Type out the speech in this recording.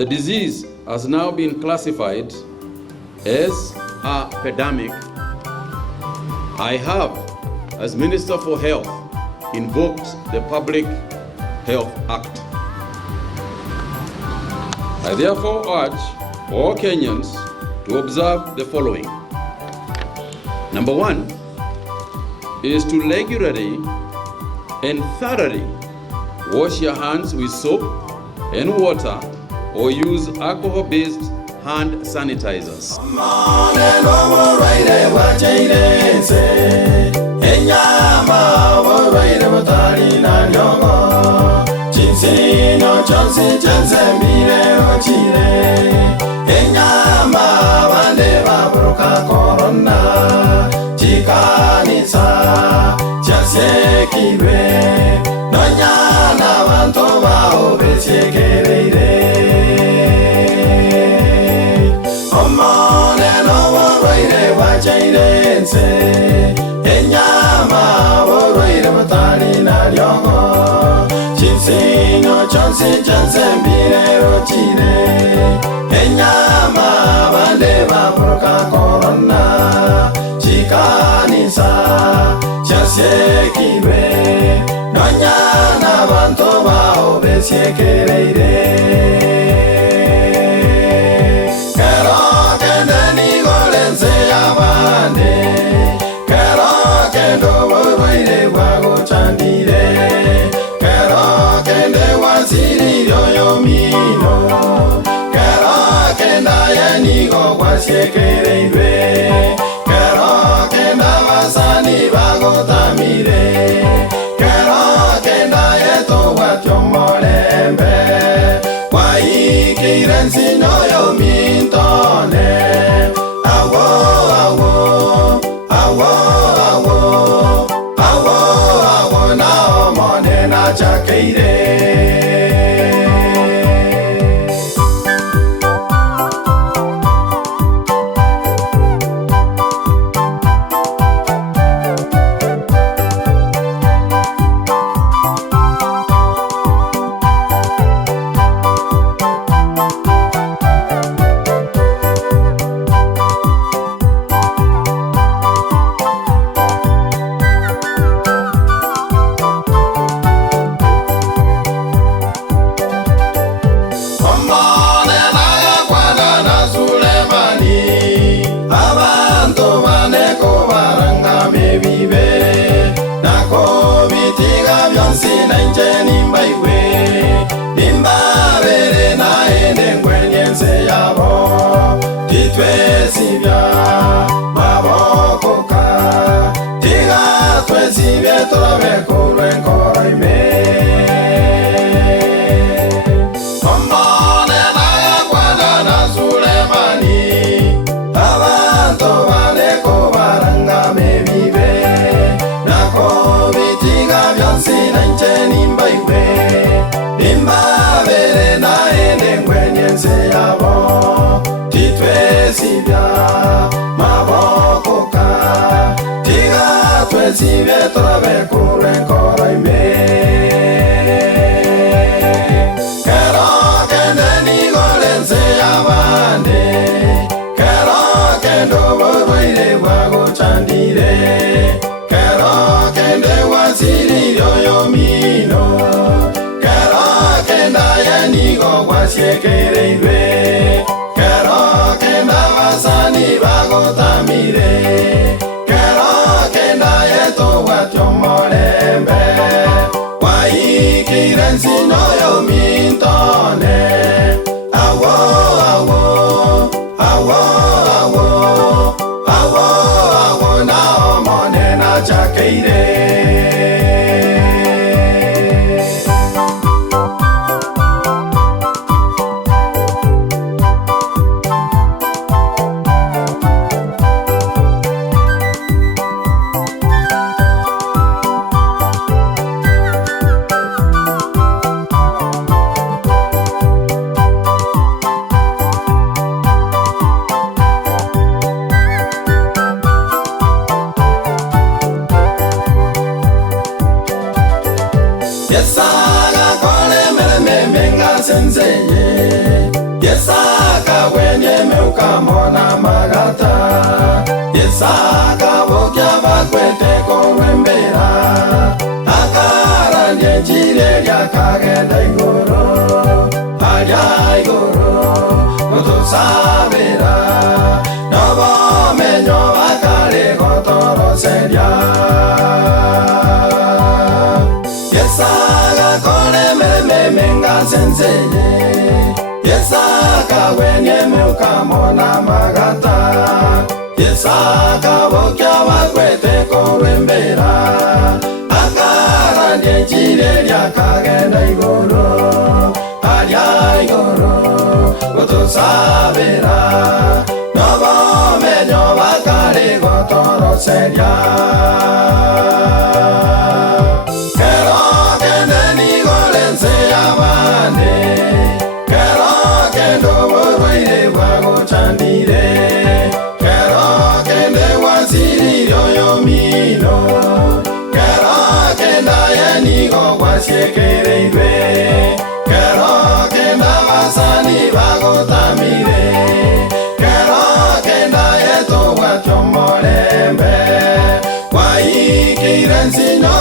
The disease has now been classified as a pandemic. I have, as Minister for Health, invoked the Public Health Act. I therefore urge all Kenyans to observe the following. Number one is to regularly and thoroughly wash your hands with soap and water or use alcohol-based hand sanitizers. Yesaka bokia bakwete korwembera Akara njire ya kagenda igoro Alia igoro Otosabera Nobo menyo bakale gotoro seria Yesaka kone meme menga senseye Yesaka wenye muka mona magata Yesaka bokia bakwete korwembera Akara njire ya kagenda igoro Alia igoro Otosabera Nobo menyo bakale gotoro seria Kero kende nigolense abane Kero kendo borwaire bwagochandire Kero kende waziri yoyomino Kero kenda yenigo wasiekereirwe Kero kenda basani bagotamire Kero kenda yeto wachomolembe Waikire nsinyo